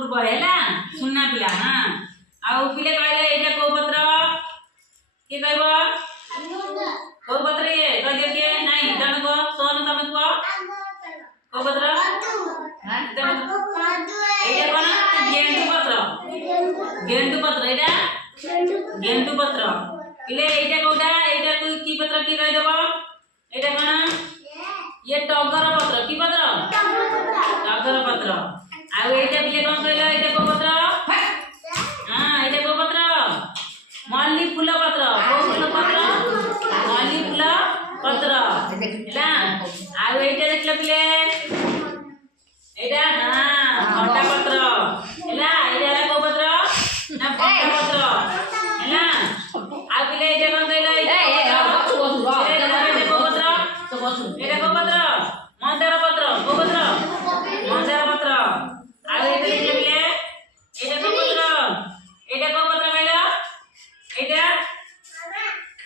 पूर्व हैला सुनना पिला हां आउ पिले कहले एटा को पत्र के कहबो को पत्र ये कह दे के नहीं तमे को सोन तमे को पत्र हां एटा कोन गेंडू पत्र एटा गेंडू पत्र पिले एटा कोडा एटा की पत्र की कह देबो एटा कोन ये टगर पत्र की पत्र टगर पत्र आउ एटा पिले कोन कहला एटा को पत्र हां एटा को पत्र मल्ली फूल पत्र को फूल पत्र मल्ली फूल पत्र हैला आउ एटा देखला पिले एटा हां घंटा पत्र हैला एटा को पत्र ना घंटा पत्र हैला आउ पिले एटा कोन कहला एटा को पत्र एटा को पत्र मंदार पत्र को पत्र मंदार पत्र आउ एटा देखला पिले एटा को पत्र कहला एटा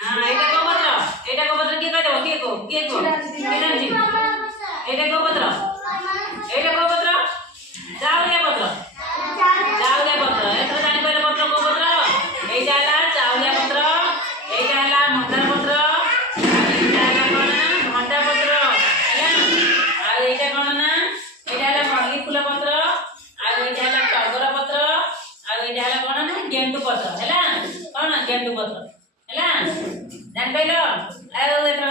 हां एटा को पत्र के कह देबो के को केदारजी एटा को पत्र चावलिया पत्र एतरा जानि पहिले पत्र को पत्र एटा हला चावलिया पत्र एटा हला मंदार पत्र एटा हला कोन ना घंटा पत्र हैला आ एटा कोन ना एटा हला मल्ली फूल पत्र आ एटा हला टगर पत्र आ एटा हला कोन ना गेंडू पत्र हैला कोन गेंडू पत्र हैला जानि पहिले आ एतरा